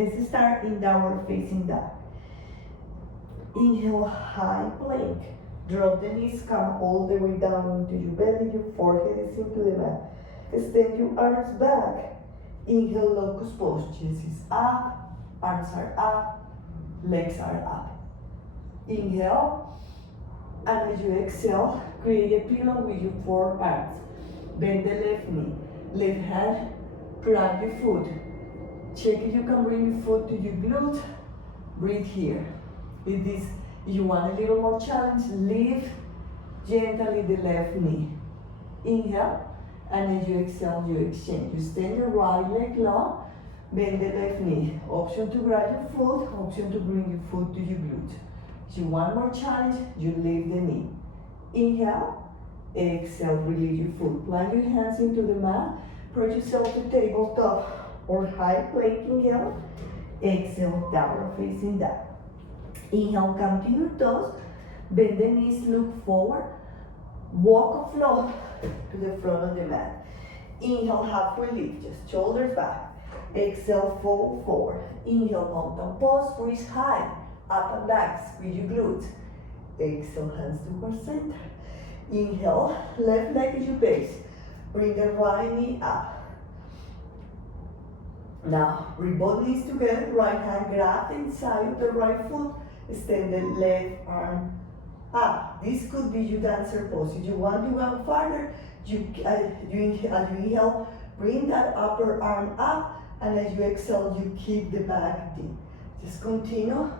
Let's start in downward facing dog. Inhale, high plank. Drop the knees, come all the way down into your belly, your forehead is into the mat. Extend your arms back. Inhale, locust pose. Chest is up, arms are up, legs are up. Inhale, and as you exhale, create a pillow with your forearms. Bend the left knee, left hand, grab your foot. Check if you can bring your foot to your glute. Breathe here. If you want a little more challenge, lift gently the left knee. Inhale, and as you exhale, you exchange. You extend your right leg long, bend the left knee. Option to grab your foot, option to bring your foot to your glute. If you want more challenge, you lift the knee. Inhale, exhale, release your foot. Plant your hands into the mat, put yourself to tabletop or high plank. Inhale, exhale, downward facing dog. Inhale, come to your toes, bend the knees, look forward, walk or flow to the front of the mat. Inhale, halfway lift, just shoulders back. Exhale, fold forward. Inhale, mountain pose, reach high, up and back, squeeze your glutes. Exhale, hands towards center. Inhale, left leg is your base. Bring the right knee up. Now, bring both knees together, right hand grab the inside of the right foot, extend the left arm up. This could be your dancer pose. If you want to go farther, you inhale, bring that upper arm up, and as you exhale, you keep the back deep. Just continue,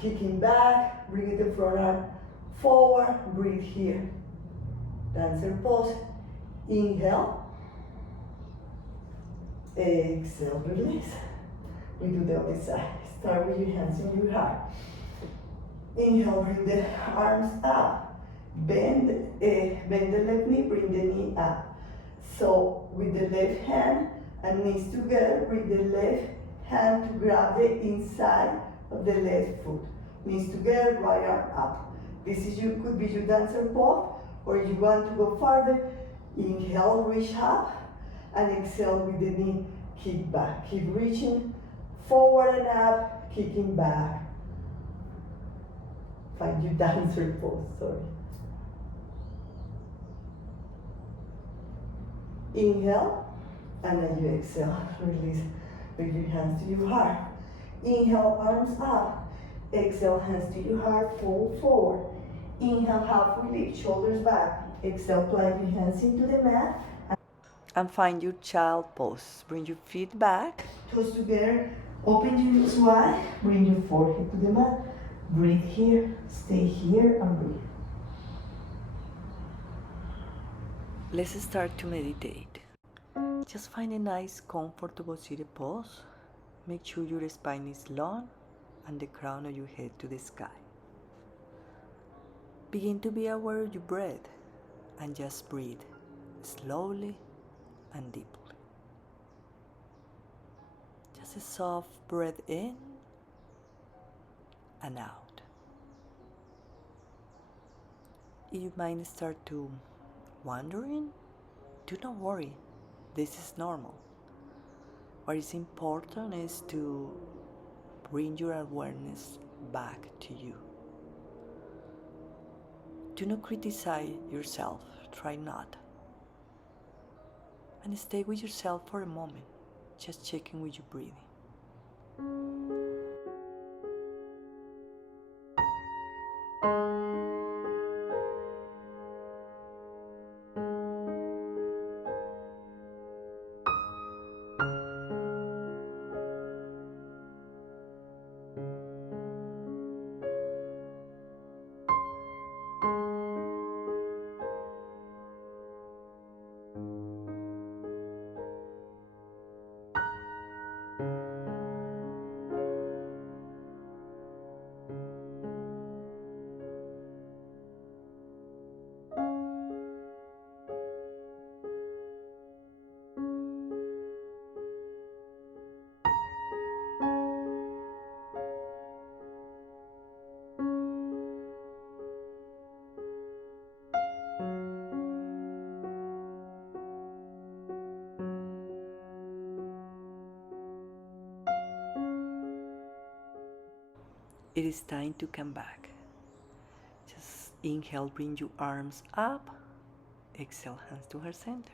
kicking back, bring the front arm forward, breathe here. Dancer pose, inhale. Exhale, release. We do the other side. Start with your hands in your heart. Inhale, bring the arms up. Bend the left knee, bring the knee up. So with the left hand and knees together, bring the left hand to grab the inside of the left foot. Knees together, right arm up. Could be your dancer pose, or if you want to go farther, inhale, reach up. And exhale with the knee, kick back. Keep reaching forward and up, kicking back. Find your dancer pose, sorry. Inhale, and then you exhale, release. Bring your hands to your heart. Inhale, arms up. Exhale, hands to your heart, fold forward. Inhale, halfway lift, shoulders back. Exhale, plant your hands into the mat. And find your child pose. Bring your feet back, toes together, open your knees wide, bring your forehead to the mat, breathe here, stay here and breathe. Let's start to meditate. Just find a nice, comfortable seated pose. Make sure your spine is long and the crown of your head to the sky. Begin to be aware of your breath and just breathe slowly and deeply. Just a soft breath in and out. If your mind start to wandering, do not worry. This is normal. What is important is to bring your awareness back to you. Do not criticize yourself. Try not. And stay with yourself for a moment, just checking with your breathing. It is time to come back. Just inhale, bring your arms up. Exhale, hands to heart center.